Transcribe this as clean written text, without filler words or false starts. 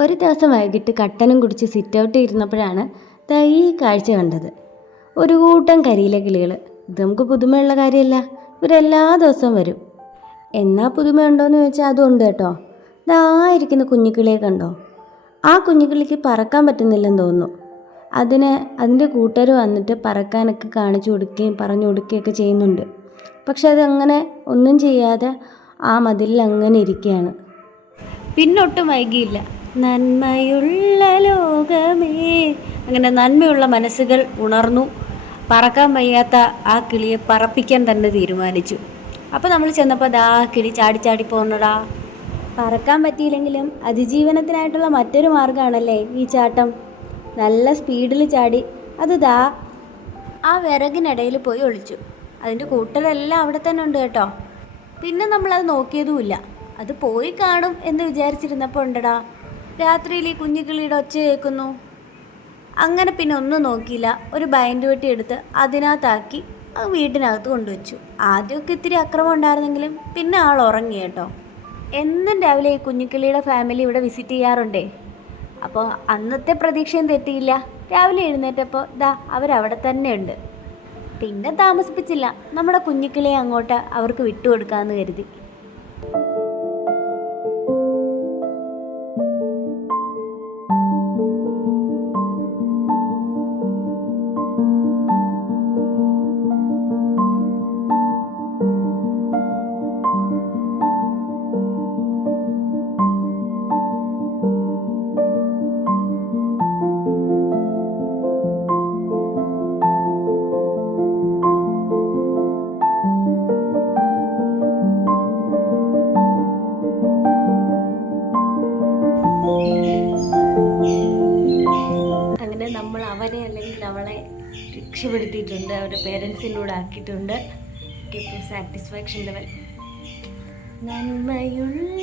ഒരു ദിവസം വൈകിട്ട് കട്ടനും കുടിച്ച് സിറ്റ് ഔട്ട് ഇരുന്നപ്പോഴാണ് ദാ ഈ കാഴ്ച കണ്ടത്. ഒരു കൂട്ടം കരിയില കിളികൾ. ഇത് നമുക്ക് പുതുമയുള്ള കാര്യമല്ല. ഇവരെല്ലാ ദിവസവും വരും. എന്നാ പുതുമയുണ്ടോയെന്ന് ചോദിച്ചാൽ അതുണ്ട് കേട്ടോ. ദാ ഇരിക്കുന്ന കുഞ്ഞിക്കിളിയെ കണ്ടോ? ആ കുഞ്ഞിക്കിളിക്ക് പറക്കാൻ പറ്റുന്നില്ലെന്ന് തോന്നുന്നു. അതിൻ്റെ കൂട്ടുകാർ വന്നിട്ട് പറക്കാനൊക്കെ കാണിച്ചു കൊടുക്കുകയും പറഞ്ഞു കൊടുക്കുകയൊക്കെ ചെയ്യുന്നുണ്ട്. പക്ഷെ അതങ്ങനെ ഒന്നും ചെയ്യാതെ ആ മതിലിൽ അങ്ങനെ ഇരിക്കുകയാണ്. പിന്നൊട്ടും വൈകിയില്ല. നന്മയുള്ള ലോകമേ, അങ്ങനെ നന്മയുള്ള മനസ്സുകൾ ഉണർന്നു. പറക്കാൻ വയ്യാത്ത ആ കിളിയെ പറപ്പിക്കാൻ തന്നെ തീരുമാനിച്ചു. അപ്പോൾ നമ്മൾ ചെന്നപ്പോൾ ദാ കിളി ചാടി ചാടി പോകുന്നടാ. പറക്കാൻ പറ്റിയില്ലെങ്കിലും അതിജീവനത്തിനായിട്ടുള്ള മറ്റൊരു മാർഗ്ഗമാണല്ലേ ഈ ചാട്ടം. നല്ല സ്പീഡിൽ ചാടി അത് ദാ ആ വിറകിനിടയിൽ പോയി ഒളിച്ചു. അതിൻ്റെ കൂട്ടരെല്ലാം അവിടെ തന്നെ ഉണ്ട് കേട്ടോ. പിന്നെ നമ്മളത് നോക്കിയതുമില്ല. അത് പോയി കാണും എന്ന് വിചാരിച്ചിരുന്നപ്പോൾ ഉണ്ടടാ, രാത്രിയിൽ ഈ കുഞ്ഞിക്കിളിയുടെ ഒച്ച കേൾക്കുന്നു. അങ്ങനെ പിന്നെ ഒന്നും നോക്കിയില്ല. ഒരു ബൈൻഡ് വെട്ടി എടുത്ത് അതിനകത്താക്കി അത് വീട്ടിനകത്ത് കൊണ്ടുവച്ചു. ആദ്യമൊക്കെ ഇത്തിരി അക്രമം ഉണ്ടായിരുന്നെങ്കിലും പിന്നെ ആൾ ഉറങ്ങി കേട്ടോ. എന്നും രാവിലെ ഈ കുഞ്ഞിക്കിളിയുടെ ഫാമിലി ഇവിടെ വിസിറ്റ് ചെയ്യാറുണ്ടേ. അപ്പോൾ അന്നത്തെ പ്രതീക്ഷയും തെറ്റിയില്ല. രാവിലെ എഴുന്നേറ്റപ്പോൾ ദാ അവരവിടെ തന്നെ ഉണ്ട്. പിന്നെ താമസിപ്പിച്ചില്ല. നമ്മുടെ കുഞ്ഞിക്കിളിയെ അങ്ങോട്ട് അവർക്ക് വിട്ടുകൊടുക്കാമെന്ന് കരുതി. അങ്ങനെ നമ്മൾ അവനെ അല്ലെങ്കിൽ അവളെ രക്ഷപ്പെടുത്തിയിട്ടുണ്ട്. അവരുടെ പേരൻസിൻ്റെ കൂടെ ആക്കിയിട്ടുണ്ട്. Satisfaction level. നന്മയുള്ള